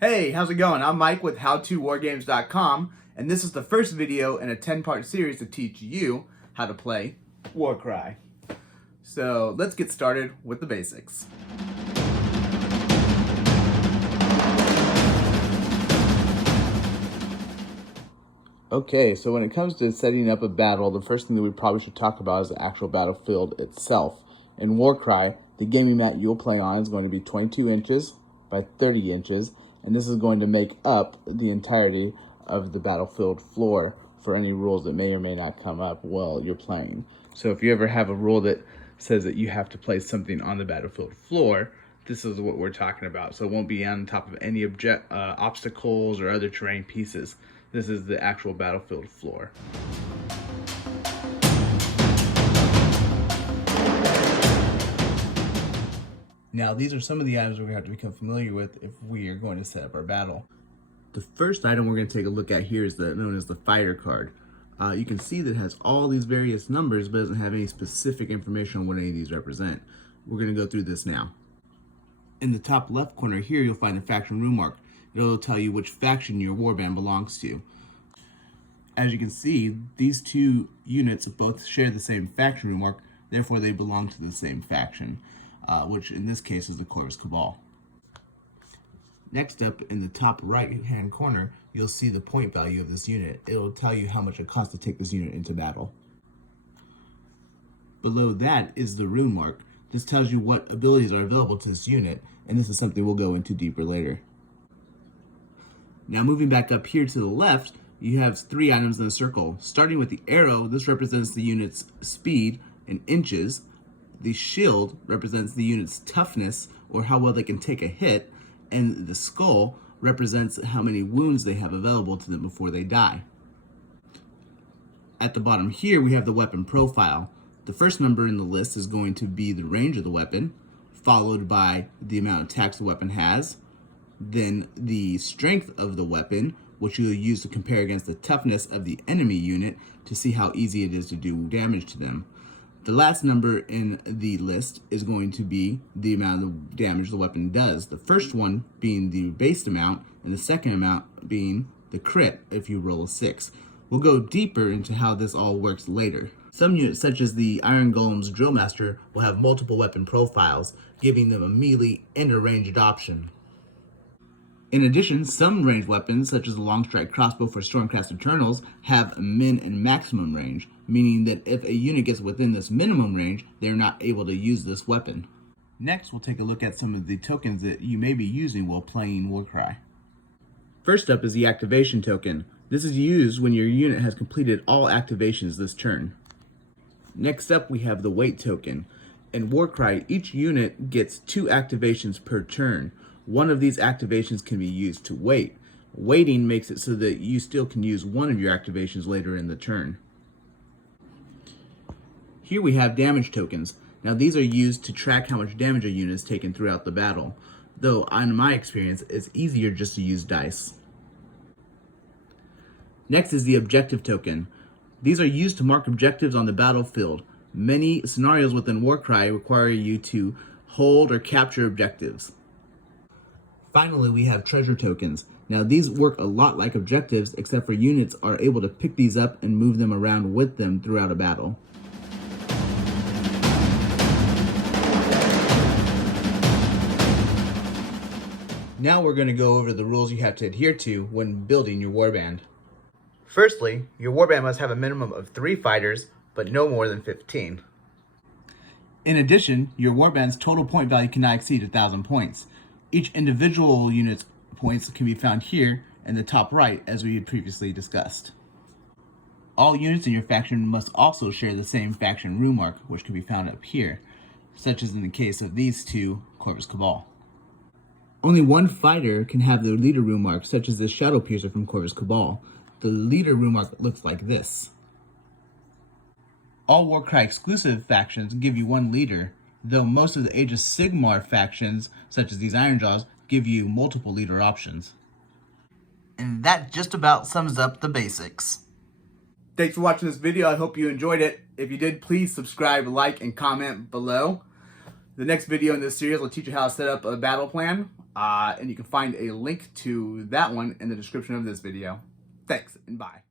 Hey, how's it going? I'm Mike with HowToWarGames.com, and this is the first video in a 10-part series to teach you how to play Warcry. So let's get started with the basics. Okay, so when it comes to setting up a battle, the first thing that we probably should talk about is the actual battlefield itself. In Warcry, the gaming mat you'll play on is going to be 22 inches by 30 inches, and this is going to make up the entirety of the battlefield floor for any rules that may or may not come up while you're playing. So if you ever have a rule that says that you have to place something on the battlefield floor, this is what we're talking about. So it won't be on top of any obstacles or other terrain pieces. This is the actual battlefield floor. Now, these are some of the items we're going to have to become familiar with if we are going to set up our battle. The first item we're going to take a look at here is known as the fighter card. You can see that it has all these various numbers, but doesn't have any specific information on what any of these represent. We're going to go through this now. In the top left corner here, you'll find the faction rune mark. It'll tell you which faction your warband belongs to. As you can see, these two units both share the same faction rune mark, therefore they belong to the same faction. Which in this case is the Corvus Cabal. Next up, in the top right hand corner, you'll see the point value of this unit. It'll tell you how much it costs to take this unit into battle. Below that is the rune mark. This tells you what abilities are available to this unit, and this is something we'll go into deeper later. Now moving back up here to the left, you have three items in a circle. Starting with the arrow, this represents the unit's speed in inches. The shield represents the unit's toughness, or how well they can take a hit, and the skull represents how many wounds they have available to them before they die. At the bottom here, we have the weapon profile. The first number in the list is going to be the range of the weapon, followed by the amount of attacks the weapon has, then the strength of the weapon, which you'll use to compare against the toughness of the enemy unit to see how easy it is to do damage to them. The last number in the list is going to be the amount of damage the weapon does. The first one being the base amount, and the second amount being the crit if you roll a 6. We'll go deeper into how this all works later. Some units, such as the Iron Golem's Drillmaster, will have multiple weapon profiles, giving them a melee and a ranged option. In addition, some ranged weapons, such as the long strike crossbow for Stormcast Eternals, have a min and maximum range, meaning that if a unit gets within this minimum range, they're not able to use this weapon. Next, we'll take a look at some of the tokens that you may be using while playing Warcry. First up is the activation token. This is used when your unit has completed all activations this turn. Next up, we have the wait token. In Warcry, each unit gets 2 activations per turn. One of these activations can be used to wait. Waiting makes it so that you still can use one of your activations later in the turn. Here we have damage tokens. Now these are used to track how much damage a unit has taken throughout the battle, though in my experience it's easier just to use dice. Next is the objective token. These are used to mark objectives on the battlefield. Many scenarios within Warcry require you to hold or capture objectives. Finally, we have treasure tokens. Now these work a lot like objectives, except for units are able to pick these up and move them around with them throughout a battle. Now we're going to go over the rules you have to adhere to when building your warband. Firstly, your warband must have a minimum of 3 fighters, but no more than 15. In addition, your warband's total point value cannot exceed 1,000 points. Each individual unit's points can be found here in the top right, as we had previously discussed. All units in your faction must also share the same faction rune mark, which can be found up here, such as in the case of these two Corvus Cabal. Only one fighter can have the leader rune mark, such as this Shadow Piercer from Corvus Cabal. The leader rune mark looks like this. All Warcry exclusive factions give you one leader, though most of the Age of Sigmar factions, such as these Ironjaws, give you multiple leader options. And that just about sums up the basics. Thanks for watching this video. I hope you enjoyed it. If you did, please subscribe, like, and comment below. The next video in this series will teach you how to set up a battle plan, and you can find a link to that one in the description of this video. Thanks, and bye.